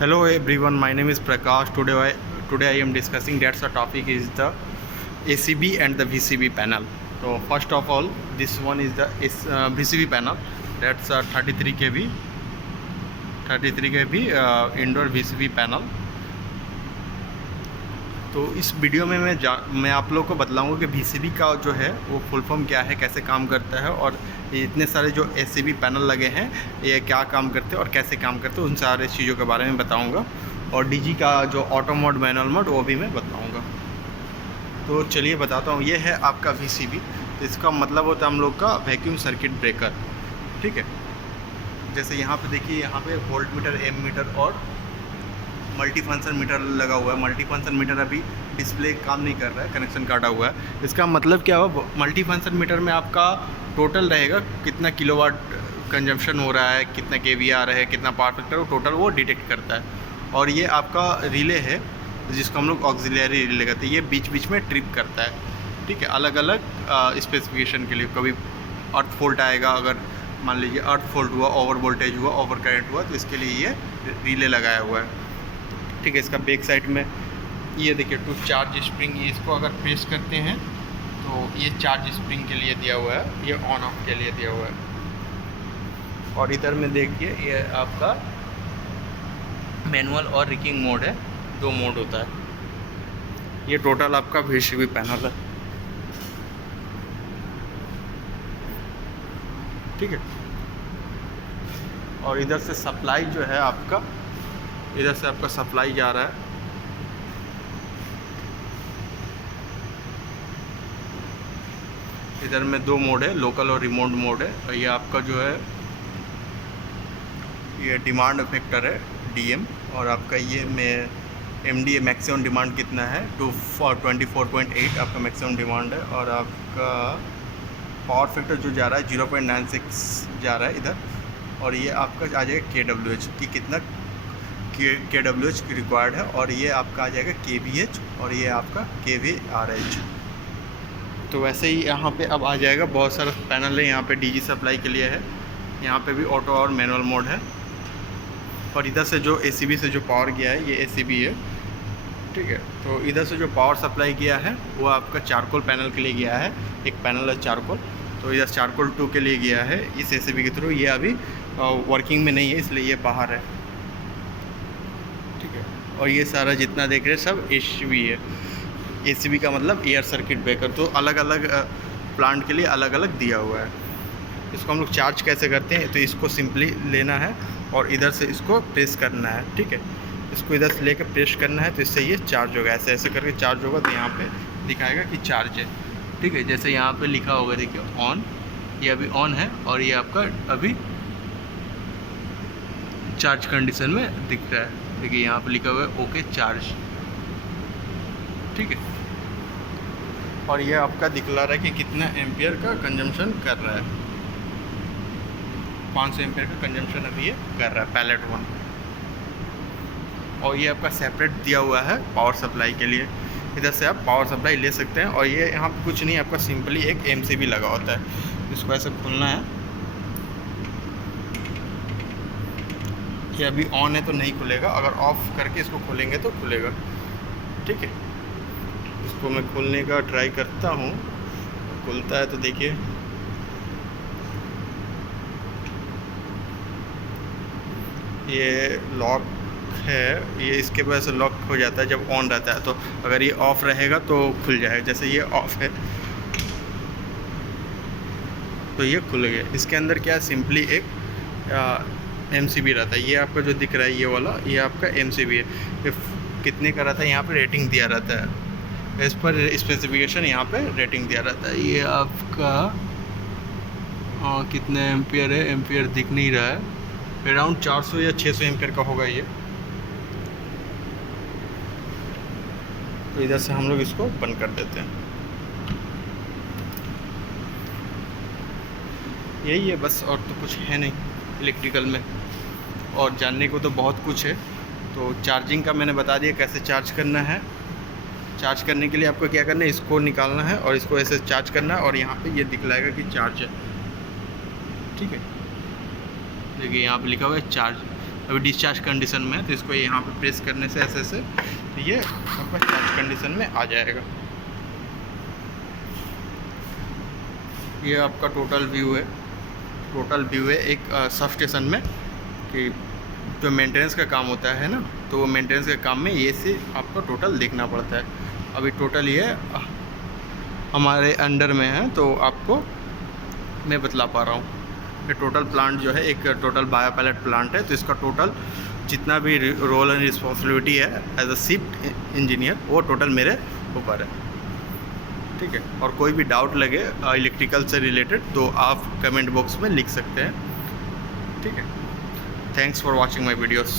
Hello everyone, my name is Prakash. Today I am discussing that's the topic is the ACB and the VCB panel. So first of all, this one is the VCB panel. That's a 33 kV indoor VCB panel. तो इस video में मैं आप लोगों को बतलाऊंगा कि VCB का जो है वो फुल फॉर्म क्या है, कैसे काम करता है, और ये इतने सारे जो ACB पैनल लगे हैं ये क्या काम करते हैं और कैसे काम करते हैं, उन सारे चीज़ों के बारे में बताऊंगा। और DG का जो ऑटो मोड, मैनुअल मोड, वो भी मैं बताऊंगा। तो चलिए बताता हूँ। ये है आपका VCB। तो इसका मतलब होता है हम लोग का वैक्यूम सर्किट ब्रेकर। ठीक है, जैसे यहाँ पे देखिए, यहाँ पे वोल्ट मीटर, एम मीटर और मल्टी फंक्शन मीटर लगा हुआ है। मल्टी फंक्शन मीटर अभी डिस्प्ले काम नहीं कर रहा है, कनेक्शन काटा हुआ है। इसका मतलब क्या हुआ, मल्टी फंक्शन मीटर में आपका टोटल रहेगा कितना किलोवाट कंजम्पशन हो रहा है, कितना kVAR है, कितना पावर फैक्टर, वो टोटल वो डिटेक्ट करता है। और ये आपका रिले है जिसको हम लोग ऑक्सिलरी रिले कहते हैं। ये बीच बीच में ट्रिप करता है। ठीक है, अलग अलग स्पेसिफिकेशन के लिए। कभी अर्थ फॉल्ट आएगा, अगर मान लीजिए अर्थ फॉल्ट हुआ, ओवर वोल्टेज हुआ, ओवर करंट हुआ, तो इसके लिए ये रिले लगाया हुआ है। ठीक है, इसका बैक साइड में ये देखिए टू चार्ज स्प्रिंग, इसको अगर प्रेस करते हैं तो ये चार्ज स्प्रिंग के लिए दिया हुआ है, ये ऑन ऑफ के लिए दिया हुआ है। और इधर में देखिए ये आपका मैनुअल और रिकिंग मोड है, 2 मोड होता है। ये टोटल आपका VCB पैनल है। ठीक है, और इधर से सप्लाई जो है आपका, इधर से आपका सप्लाई जा रहा है। इधर में 2 मोड है, लोकल और रिमोट मोड है। और ये आपका जो है ये डिमांड फैक्टर है, DM। और आपका ये MDA मैक्सिमम डिमांड कितना है, 24.8 आपका मैक्सिमम डिमांड है। और आपका पावर फैक्टर जो जा रहा है 0.96 जा रहा है इधर। और ये आपका आ जाएगा KWH की कितना KWH रिक्वायर्ड है। और ये आपका आ जाएगा KVH, और ये आपका KVRH। तो वैसे ही यहाँ पे अब आ जाएगा, बहुत सारा पैनल है यहाँ पे DG सप्लाई के लिए है। यहाँ पे भी ऑटो और मैनुअल मोड है। और इधर से जो ACB से जो पावर गया है, ये ACB है। ठीक है, तो इधर से जो पावर सप्लाई किया है वो आपका चारकोल पैनल के लिए गया है। एक पैनल है चारकोल, तो इधर चारकोल 2 के लिए गया है इस ACB के थ्रू। ये अभी वर्किंग में नहीं है, इसलिए ये बाहर है। ठीक है, और ये सारा जितना देख रहे हैं सब ACB है। ACB का मतलब एयर सर्किट ब्रेकर। तो अलग अलग प्लांट के लिए अलग अलग दिया हुआ है। इसको हम लोग चार्ज कैसे करते हैं, तो इसको सिंपली लेना है और इधर से इसको प्रेस करना है। ठीक है, इसको इधर से लेकर प्रेस करना है, तो इससे ये चार्ज होगा। ऐसे ऐसे करके चार्ज होगा, तो यहाँ पे दिखाएगा कि चार्ज है। ठीक है, जैसे यहाँ पे लिखा होगा, देखिए ऑन, ये अभी ऑन है। और ये आपका अभी चार्ज कंडीशन में दिख रहा है। देखिए यहाँ पे लिखा हुआ है ओके चार्ज। ठीक है, और ये आपका दिखला रहा है कि कितना एम्पियर का कंजम्पशन कर रहा है। 500 एम्पियर का कंजम्पशन अभी ये कर रहा है, पैलेट 1। और ये आपका सेपरेट दिया हुआ है पावर सप्लाई के लिए। इधर से आप पावर सप्लाई ले सकते हैं। और ये यहाँ पे कुछ नहीं, आपका सिंपली एक MCB लगा होता है। इसको ऐसे खोलना है। ये अभी ऑन है तो नहीं खुलेगा, अगर ऑफ करके इसको खोलेंगे तो खुलेगा। ठीक है, इसको मैं खोलने का ट्राई करता हूँ, खुलता है तो देखिए ये लॉक है। ये इसके वजह से लॉक हो जाता है जब ऑन रहता है। तो अगर ये ऑफ रहेगा तो खुल जाएगा। जैसे ये ऑफ है तो ये खुल गया। इसके अंदर क्या है, सिंपली एक MCB रहता है। ये आपका जो दिख रहा है ये वाला, ये आपका MCB है। ये कितने का रहता है, यहाँ पे रेटिंग दिया रहता है। इस पर स्पेसिफिकेशन यहाँ पे रेटिंग दिया रहता है। ये आपका कितने एम्पियर है, एम्पियर दिख नहीं रहा है। अराउंड 400 या 600 एम्पियर का होगा ये। तो इधर से हम लोग इसको बंद कर देते हैं। यही है बस, और तो कुछ है नहीं इलेक्ट्रिकल में। और जानने को तो बहुत कुछ है। तो चार्जिंग का मैंने बता दिया कैसे चार्ज करना है। चार्ज करने के लिए आपको क्या करना है, इसको निकालना है और इसको ऐसे चार्ज करना है। और यहाँ पे ये दिखलाएगा कि चार्ज है। ठीक है, देखिए यहाँ पे लिखा हुआ है चार्ज। अभी डिस्चार्ज कंडीशन में है, तो इसको यहाँ पे प्रेस करने से ऐसे तो ये आपका चार्ज कंडीशन में आ जाएगा। ये आपका टोटल व्यू है एक सब स्टेशन में कि जो मेंटेनेंस का काम होता है ना, तो वो मेंटेनेंस के काम में ये से आपको टोटल देखना पड़ता है। अभी टोटल ये हमारे अंडर में है, तो आपको मैं बतला पा रहा हूँ। ये टोटल प्लांट जो है एक टोटल बायो पैलेट प्लांट है, तो इसका टोटल जितना भी रोल एंड रिस्पॉन्सिबिलिटी है एज अ शिफ्ट इंजीनियर, वो टोटल मेरे ऊपर है। ठीक है, और कोई भी डाउट लगे इलेक्ट्रिकल से रिलेटेड तो आप कमेंट बॉक्स में लिख सकते हैं। ठीक है, thanks for watching my videos.